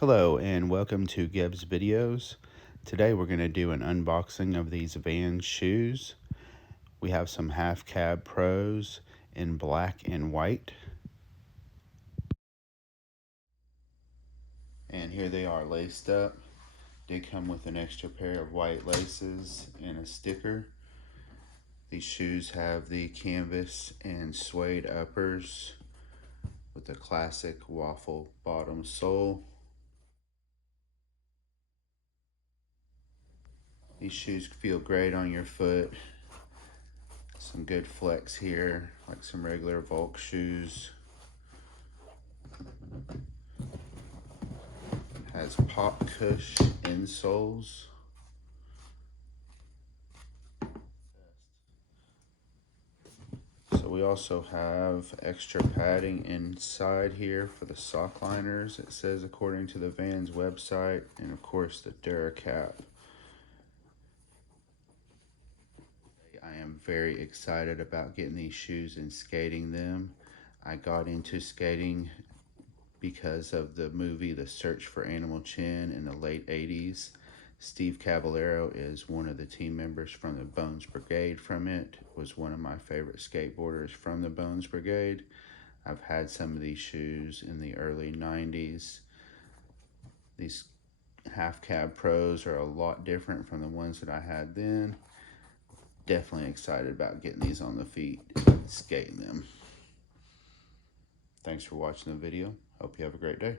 Hello and welcome to Gebs videos. Today we're going to do an unboxing of these Vans shoes. We have some half cab pros in black and white. And here they are laced up. They come with an extra pair of white laces and a sticker. These shoes have the canvas and suede uppers with the classic waffle bottom sole. These shoes feel great on your foot. Some good flex here, like some regular bulk shoes. Has popcush insoles. So we also have extra padding inside here for the sock liners. It says according to the Vans website, and of course the Dura cap. I am very excited about getting these shoes and skating them. I got into skating because of the movie The Search for Animal Chin in the late 80s. Steve Caballero is one of the team members from the Bones Brigade from it, was one of my favorite skateboarders from the Bones Brigade. I've had some of these shoes in the early 90s. These half cab pros are a lot different from the ones that I had then. Definitely excited about getting these on the feet and skating them. Thanks for watching the video. Hope you have a great day.